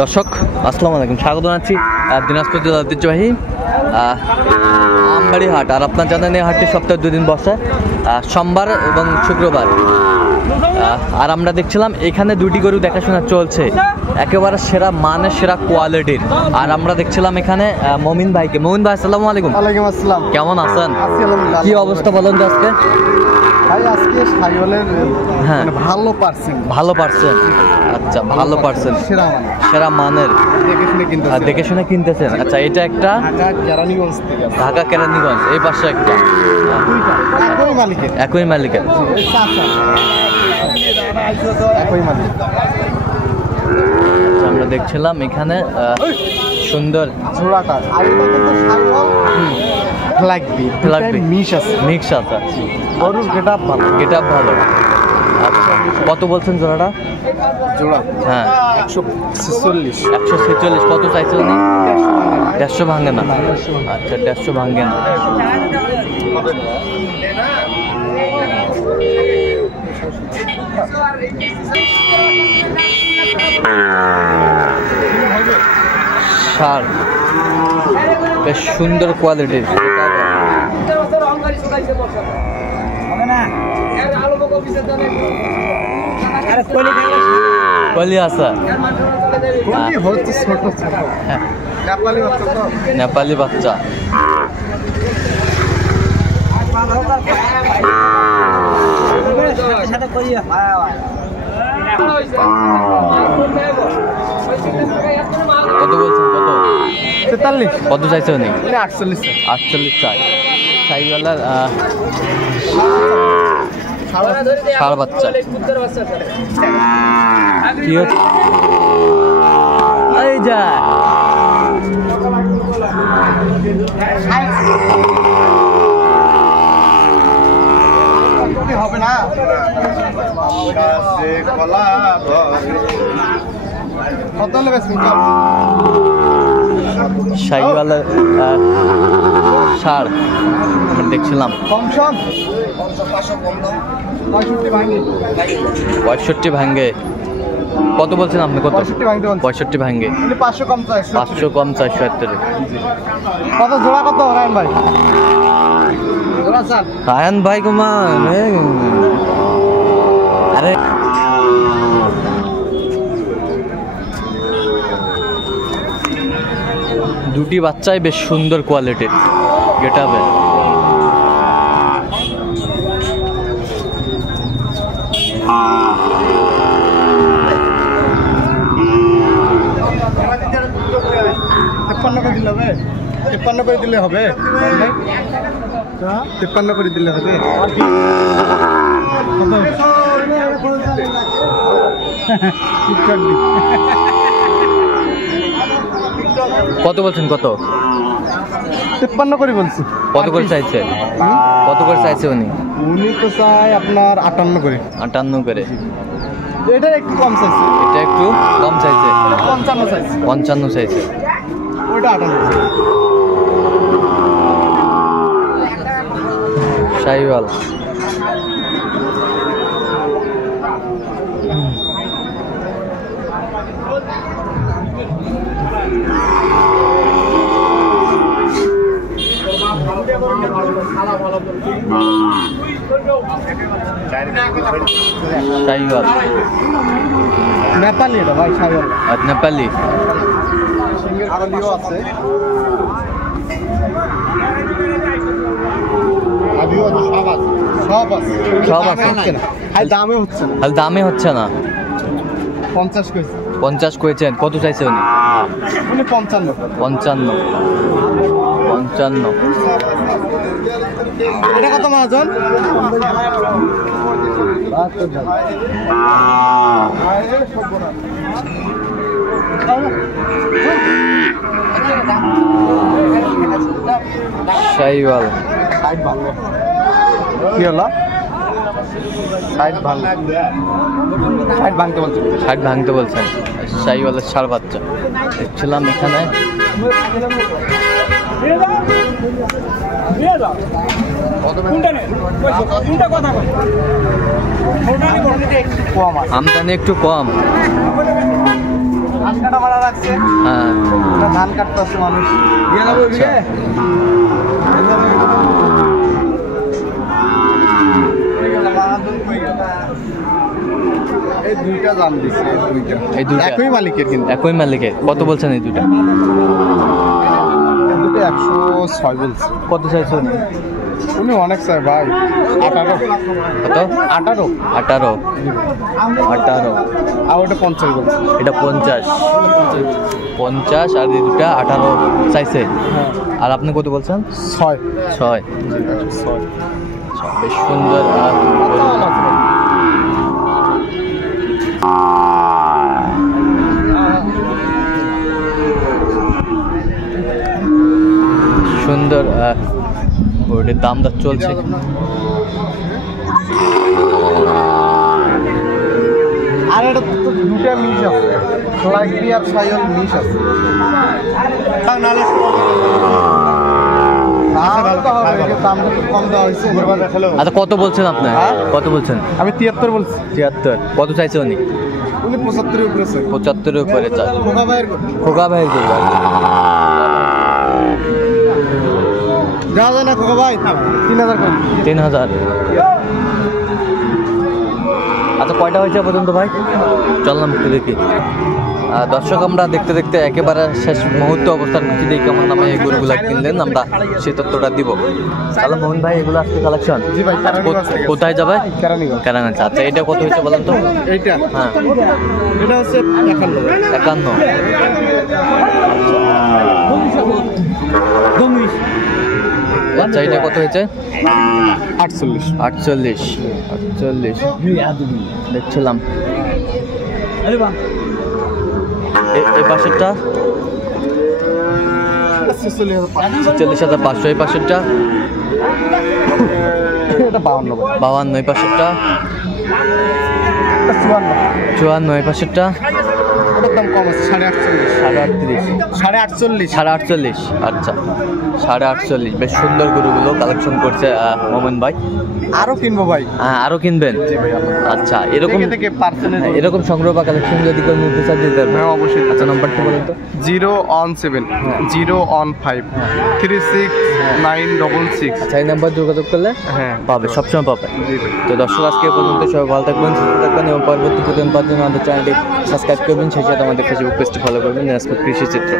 দর্শক আসসালামু আলাইকুম, স্বাগত জানাচ্ছি দিনাজপুর জেলার ঐতিহ্যবাহী আমবাড়ি হাট। আর আপনার জানেন এই হাটটি সপ্তাহে 2 দিন বসে, সোমবার এবং শুক্রবার। আর আমরা দেখছিলাম এখানে 2টি গরু দেখাশোনা চলছে, একেবারে সেরা মানের সেরা কোয়ালিটির। আর আমরা দেখছিলাম এখানে মমিন ভাইকে। মমিন ভাই আসসালামু আলাইকুম। ওয়ালাইকুম আসসালাম। কেমন আছেন? কি অবস্থা বলেন তো আজকে? ভাই আজকে সাইওয়ালের হ্যাঁ ভালো পার্সেন্ট। আচ্ছা, ভালো পার্সেন্ট, সেরা মানের দেখে শুনে কিনতেছেন। আচ্ছা, এটা একটা ঢাকা কেরানীগঞ্জ, এই পাশে একটা একই মালিকের। আমরা দেখছিলাম এখানে সুন্দর মিক্স আছে। গরুর গেটআপ ভালো। আচ্ছা, কত বলছেন জোড়াটা? হ্যাঁ 146। কত চাইছেন? 150 ভাঙে না। আচ্ছা, 150 ভাঙে না। সার বেশ সুন্দর কোয়ালিটির। কলি আসা নেপালি বাচ্চা। কত বলছেন? কত? 43। কত চাইছে উনি? 48 চাই। সাইওয়ালার ষাঁড় বাচ্চা। কি হচ্ছে? এই যা হবে না। সাইওয়ালার ষাঁড় দেখছিলাম। 65 ভাঙ্গে। কত বলছেন আপনি? কত? 65 ভাঙ্গে। 500 কম চাই। 500 কম চাই 70। কত জোড়া? কত রায়ন ভাই? রায়ন ভাই কুমার, আরে দুটি বাচ্চাই বেশ সুন্দর কোয়ালিটির গেটআপে। তিপ্পান্ন করে দিলে হবে। 53 করে দিলে হবে। কত বলছেন? কত? 53 করে বলছি। কত করে চাইছে? কত করে চাইছে উনি? উনি তো চাই আপনার 58 করে। 58 করে। এটা একটু কম চাইছে। 55 চাইছে। 55 চাইছে। ওইটা 58। সাইওয়াল নেপালি। এটা ভাই সাইওয়াল নেপালি। সব আছে। দামে হচ্ছে না। 50 করেছেন। কত চাইছে উনি? 55। এটা কত মহাজন? সাইওয়াল কি হলো? 60 ভাঙতে বলছেন। সাইওয়ালের ষাঁড় বাচ্চা দেখছিলাম এখানে। আমদানি একটু কম। কাটা ভাড়া রাখছে, হ্যাঁ ওটা ধান কাটতে আসছে মানুষ। আচ্ছা। এই দুইটা দাম দিচ্ছে, এই দুইটা একই মালিকের কিন্তু। একই মালিকের। কত বলছেন এই দুইটা? দুটো 106 বলছে। কত চাইছেন? উনি অনেক চাই ভাই, 18। কত? 18। 18। আর ওটা 50 বলছে। এটা 50 আর এই দুটা 18 চাইছে। আর আপনি কত বলছেন? 6। 6। 6। বেশ সুন্দর। সুন্দর ওটার দাম দর চলছে। আর এটা তো দুটা মিশ আছে, লাইকলি আর সাইল মিশ আছে। নালে দামটা একটু কম দেওয়া হয়েছে। আচ্ছা কত বলছেন আপনি? কত বলছেন? আমি 73 বলছি। 73। কত চাইছে উনি? উনি 75 উপরে আছে। 75 উপরে চাই। খোকা ভাইয়ের খোকা ভাইয়ের জন্য যাওয়া যায় না খোকা ভাই, 3000 কম। 3000। আচ্ছা কয়টা হয়েছে পর্যন্ত ভাই? চললাম একটু দেখি। দর্শক আমরা দেখতে দেখতে একেবারে শেষ মুহূর্ত অবস্থান করছি, দেখি কেমন দামে এই গরুগুলা কিনলেন, আমরা সেই তথ্যটা দিব। তাহলে মোহন ভাই এগুলো আজকে কালেকশন জি ভাই, কোথায় যাবে? কেরানীগঞ্জ। কেরানীগঞ্জ। আচ্ছা এটা কত হয়েছে বলেন তো? এইটা হ্যাঁ এটা হচ্ছে 51। 51। আচ্ছা এটা কত হয়েছে? 48। 48 দেখছিলাম। এই পাশেরটা 46,500। এই পাশেরটা এটা 52। 52। এই পাশেরটা 54। এই পাশেরটা ওটার দাম কম আছে, 48.5। 38.5। 48.5। আচ্ছা 48.5। বেশ সুন্দর গরুগুলো কালেকশন করছে মোমেন ভাই। আরো কিনবো ভাই। হ্যাঁ আরো কিনবেন? জি ভাই। আচ্ছা এরকম থেকে পার্সেন্টেজ এরকম সংগ্রহ বা কালেকশন যদি কেউ নিতে চায় দিতে পারবেন? হ্যাঁ অবশ্যই। আচ্ছা নাম্বারটা বলুন তো। 017 015 36 966। আচ্ছা এই নাম্বার যোগাযোগ করলে হ্যাঁ পাবে, সবসময় পাবে। জি ভাই। তো দর্শক আজকে এ পর্যন্ত, সবাই ভালো থাকবেন, সুস্থ থাকবেন এবং পরবর্তী প্রতিদিন পাওয়ার জন্য আমাদের চ্যানেলটি সাবস্ক্রাইব করবেন, সেই সাথে আমাদের ফেসবুক পেজটি ফলো করবেন, দিনাজপুর কৃষি চিত্র।